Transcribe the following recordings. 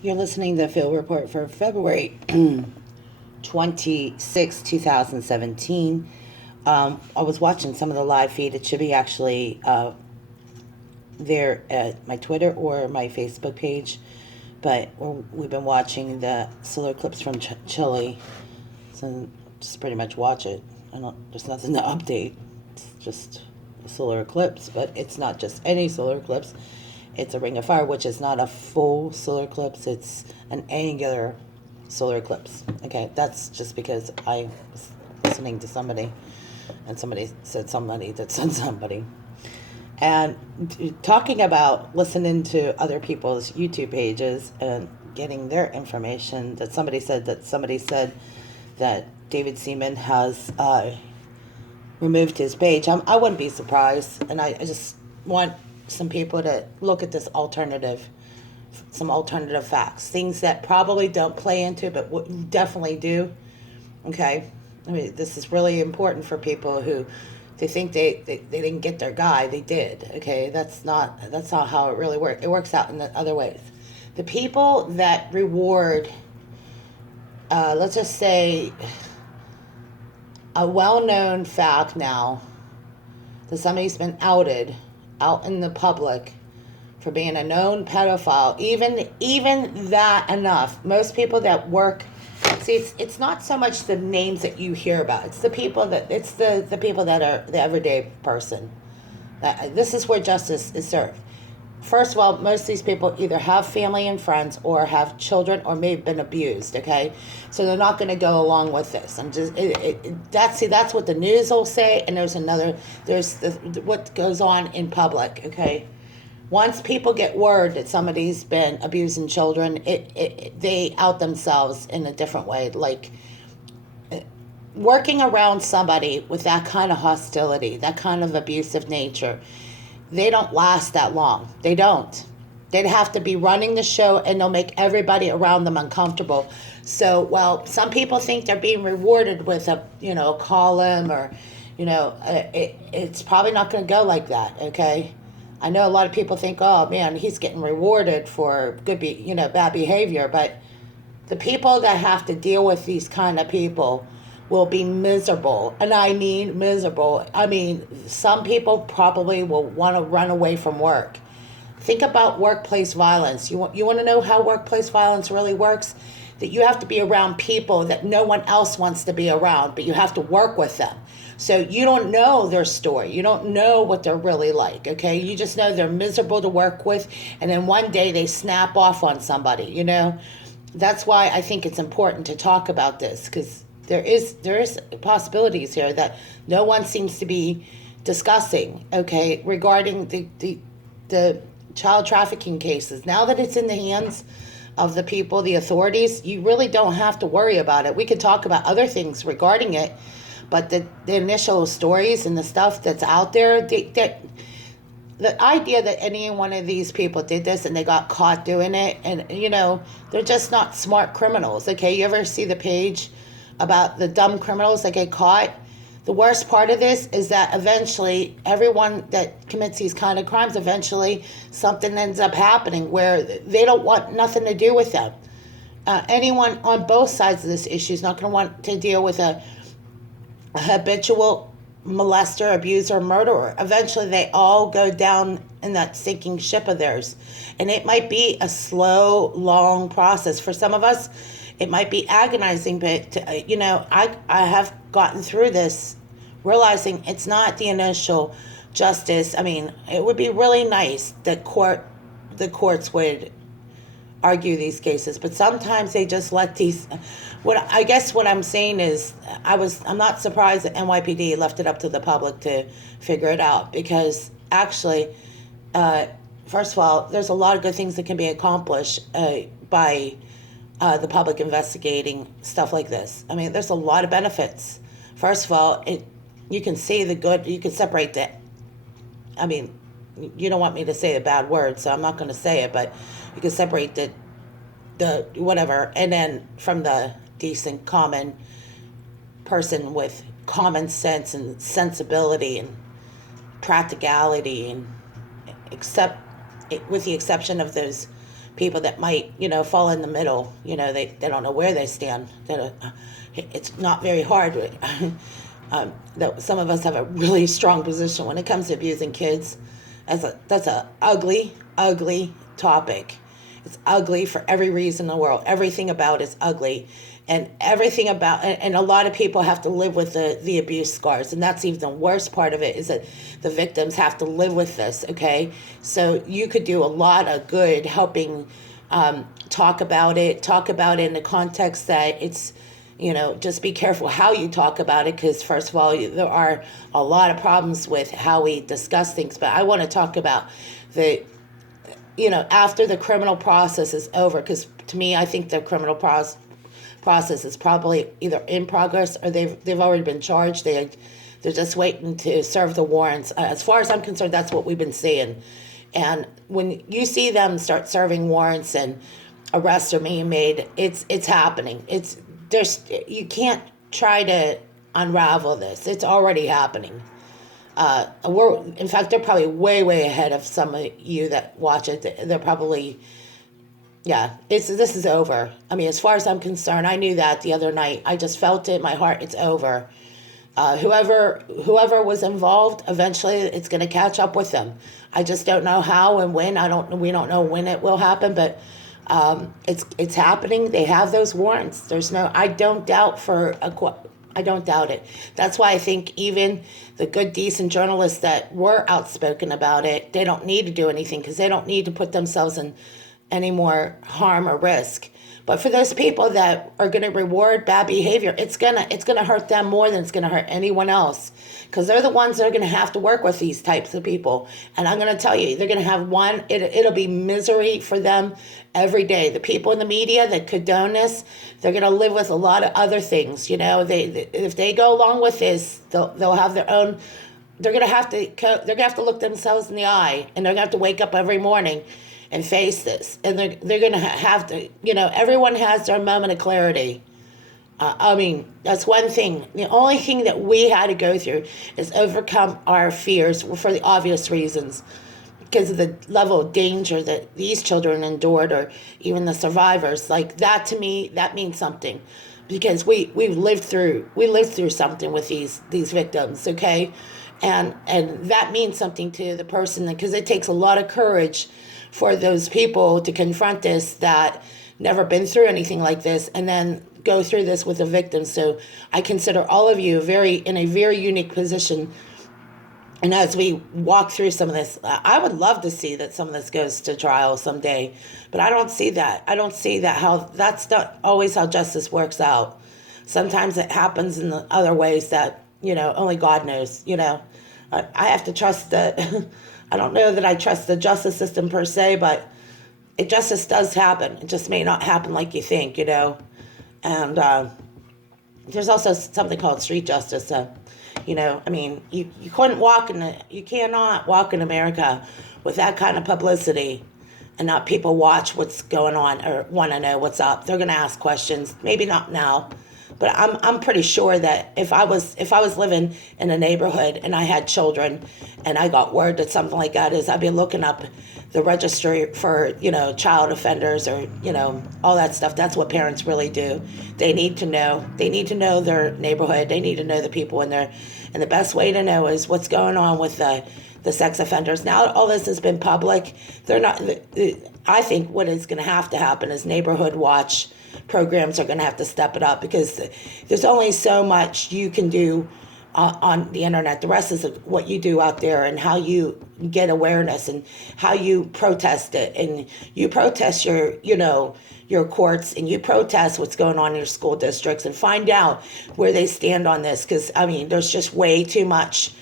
You're listening to the Field Report for February 26, 2017. I was watching some of the live feed. It should be actually there at my Twitter or my Facebook page. But we've been watching the solar eclipse from Chile. So just pretty much watch it. There's nothing to update. It's just a solar eclipse. But it's not just any solar eclipse. It's a ring of fire, which is not a full solar eclipse. It's an angular solar eclipse. Okay, that's just because I was listening to somebody, and somebody said somebody that said somebody. And talking about listening to other people's YouTube pages and getting their information, that somebody said that David Seaman has removed his page. I wouldn't be surprised, and I just want some people to look at this some alternative facts, things that probably don't play into, but definitely do. Okay, I mean, this is really important for people who they think they didn't get their guy. They did. Okay, that's not how it really works. It works out in the other ways. The people that reward, let's just say, a well-known fact now that somebody's been outed out in the public for being a known pedophile, even that enough. Most people that work, see, it's not so much the names that you hear about. It's the people the people that are the everyday person. This is where justice is served. First of all, most of these people either have family and friends or have children or may have been abused, okay? So they're not going to go along with this. And just that's what the news will say, and there's what goes on in public, okay? Once people get word that somebody's been abusing children, they out themselves in a different way. Like, working around somebody with that kind of hostility, that kind of abusive nature, they don't last that long. They don't. They'd have to be running the show, and they'll make everybody around them uncomfortable. So, well, some people think they're being rewarded with a column, or, it's probably not going to go like that, okay? I know a lot of people think, oh, man, he's getting rewarded for bad behavior, but the people that have to deal with these kind of people will be miserable. And I mean miserable. I mean, some people probably will want to run away from work. Think about workplace violence. You want to know how workplace violence really works? That you have to be around people that no one else wants to be around, but you have to work with them. So you don't know their story. You don't know what they're really like, okay? You just know they're miserable to work with, and then one day they snap off on somebody, That's why I think it's important to talk about this, because there is possibilities here that no one seems to be discussing, okay, regarding the child trafficking cases. Now that it's in the hands of the people, the authorities, you really don't have to worry about it. We could talk about other things regarding it, but the initial stories and the stuff that's out there, the idea that any one of these people did this and they got caught doing it, and they're just not smart criminals, okay? You ever see the page about the dumb criminals that get caught? The worst part of this is that eventually everyone that commits these kind of crimes, eventually something ends up happening where they don't want nothing to do with them. Anyone on both sides of this issue is not going to want to deal with a habitual molester, abuser, murderer. Eventually they all go down in that sinking ship of theirs. And it might be a slow, long process. For some of us, it might be agonizing, but I have gotten through this realizing it's not the initial justice. I mean, it would be really nice that the courts would argue these cases, but sometimes they just let these. What I'm saying is, I'm not surprised that NYPD left it up to the public to figure it out, because actually, first of all, there's a lot of good things that can be accomplished by the public investigating stuff like this. I mean, there's a lot of benefits. First of all, you can see the good. You can separate the. I mean, you don't want me to say a bad word, so I'm not going to say it, but you can separate the whatever, and then from the decent common person with common sense and sensibility and practicality, and with the exception of those people that might, fall in the middle. They don't know where they stand. It's not very hard. That some of us have a really strong position when it comes to abusing kids. That's a ugly, ugly topic. It's ugly for every reason in the world. Everything about it's ugly. And everything about, and a lot of people have to live with the abuse scars. And that's even the worst part of it, is that the victims have to live with this, okay? So you could do a lot of good helping talk about it in the context that it's, just be careful how you talk about it, because first of all, there are a lot of problems with how we discuss things. But I want to talk about after the criminal process is over, because to me, I think the criminal process is probably either in progress or they've already been charged. They're just waiting to serve the warrants. As far as I'm concerned, that's what we've been seeing. And when you see them start serving warrants and arrests are being made, it's happening. You can't try to unravel this. It's already happening. In fact, they're probably way, way ahead of some of you that watch it. They're probably, this is over. I mean, as far as I'm concerned, I knew that the other night. I just felt it in my heart. It's over. Whoever was involved, eventually it's going to catch up with them. I just don't know how and when. We don't know when it will happen, but it's happening. They have those warrants. I don't doubt it. That's why I think even the good, decent journalists that were outspoken about it, they don't need to do anything, because they don't need to put themselves in any more harm or risk. But for those people that are going to reward bad behavior, it's gonna hurt them more than it's going to hurt anyone else, because they're the ones that are going to have to work with these types of people. And I'm going to tell you, they're going to have it'll be misery for them every day. The people in the media that condone this, they're going to live with a lot of other things. If they go along with this, they'll have their own. They're going to have to look themselves in the eye, and they're going to have to wake up every morning and face this. And they're going to have to, everyone has their moment of clarity. That's one thing. The only thing that we had to go through is overcome our fears for the obvious reasons, because of the level of danger that these children endured, or even the survivors. Like that, to me, that means something, because we lived through something with these victims, okay? And that means something to the person, because it takes a lot of courage for those people to confront this that never been through anything like this, and then go through this with the victims. So I consider all of you in a very unique position. And as we walk through some of this, I would love to see that some of this goes to trial someday, but I don't see that. That's not always how justice works out. Sometimes it happens in the other ways that, only God knows. I have to trust that. I don't know that I trust the justice system per se, but justice does happen. It just may not happen like you think, And there's also something called street justice. You cannot walk in America with that kind of publicity and not people watch what's going on or want to know what's up. They're going to ask questions. Maybe not now, but I'm pretty sure that if I was living in a neighborhood and I had children and I got word that something like that is, I'd be looking up the registry for, child offenders or, all that stuff. That's what parents really do. They need to know. They need to know their neighborhood. They need to know the people in there. And the best way to know is what's going on with the sex offenders. Now all this has been public. I think what is going to happen is neighborhood watch programs are going to have to step it up, because there's only so much you can do on the internet. The rest is what you do out there, and how you get awareness, and how you protest it, and you protest your courts, and you protest what's going on in your school districts, and find out where they stand on this. Because there's just way too much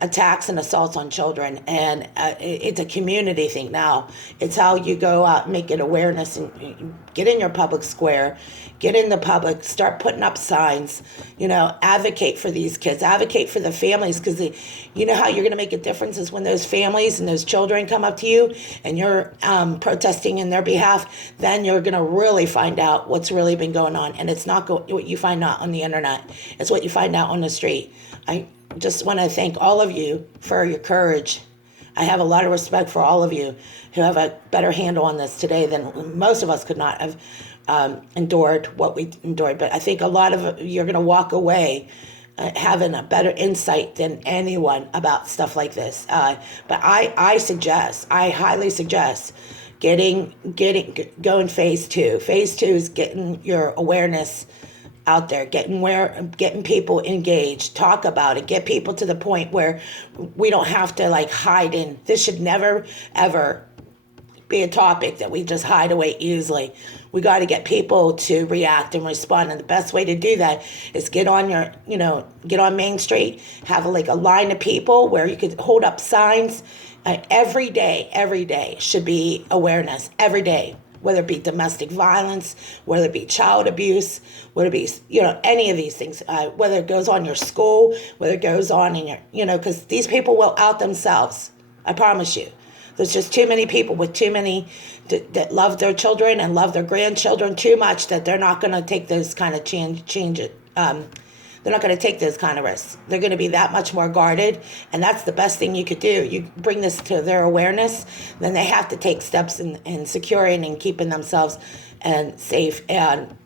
attacks and assaults on children, and it's a community thing now. It's how you go out and make it awareness, and get in your public square, get in the public, start putting up signs, advocate for these kids, advocate for the families, because how you're going to make a difference is when those families and those children come up to you and you're protesting in their behalf. Then you're going to really find out what's really been going on, and it's not what you find out on the internet. It's what you find out on the street. I just want to thank all of you for your courage. I have a lot of respect for all of you who have a better handle on this today than most of us could not have endured what we endured. But I think a lot of you're going to walk away having a better insight than anyone about stuff like this. But I highly suggest going phase two. Phase two is getting your awareness out there, getting people engaged, talk about it, get people to the point where we don't have to like hide in. This should never ever be a topic that we just hide away easily. We got to get people to react and respond, and the best way to do that is get on Main Street, have a line of people where you could hold up signs. Every day should be awareness. Every day, whether it be domestic violence, whether it be child abuse, whether it be any of these things, whether it goes on your school, whether it goes on in your because these people will out themselves. I promise you. There's just too many people with too many that love their children and love their grandchildren too much that they're not going to take those kind of change it. They're not going to take those kind of risks. They're going to be that much more guarded, and that's the best thing you could do. You bring this to their awareness, then they have to take steps in securing and keeping themselves and safe and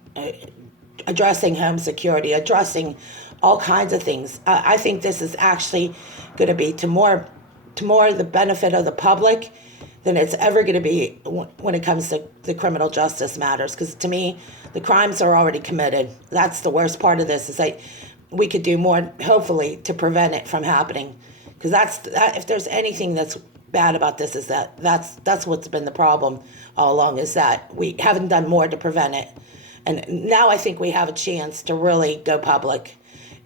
addressing home security, addressing all kinds of things. I think this is actually going to be to more the benefit of the public than it's ever going to be when it comes to the criminal justice matters. Because to me, the crimes are already committed. That's the worst part of this, is that we could do more, hopefully, to prevent it from happening. Because if there's anything that's bad about this, is that's what's been the problem all along, is that we haven't done more to prevent it. And now I think we have a chance to really go public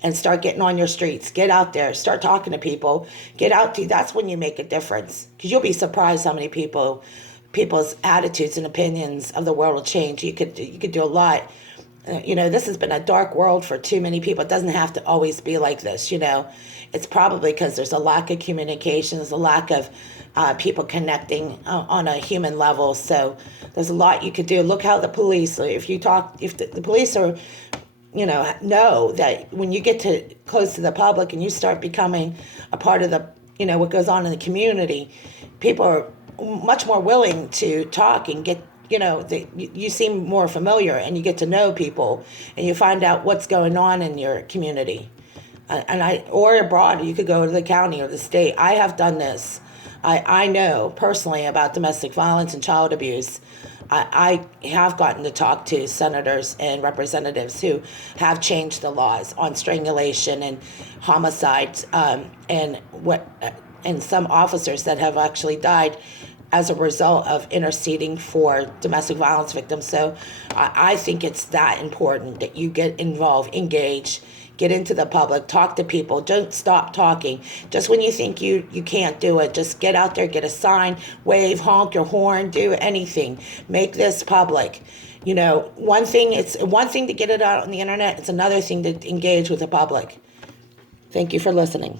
and start getting on your streets. Get out there, start talking to people. That's when you make a difference. Because you'll be surprised how many people's attitudes and opinions of the world will change. You could do a lot. This has been a dark world for too many people. It doesn't have to always be like this. It's probably because there's a lack of communication. There's a lack of people connecting on a human level. So there's a lot you could do. Look how the police, if the police are, know that when you get close to the public and you start becoming a part of the, what goes on in the community, people are much more willing to talk and get, you seem more familiar, and you get to know people and you find out what's going on in your community. Or abroad, you could go to the county or the state. I have done this. I know personally about domestic violence and child abuse. I have gotten to talk to senators and representatives who have changed the laws on strangulation and homicides, and some officers that have actually died as a result of interceding for domestic violence victims. So I think it's that important that you get involved, engage, get into the public, talk to people. Don't stop talking. Just when you think you can't do it, just get out there, get a sign, wave, honk your horn, do anything. Make this public. It's one thing to get it out on the internet. It's another thing to engage with the public. Thank you for listening.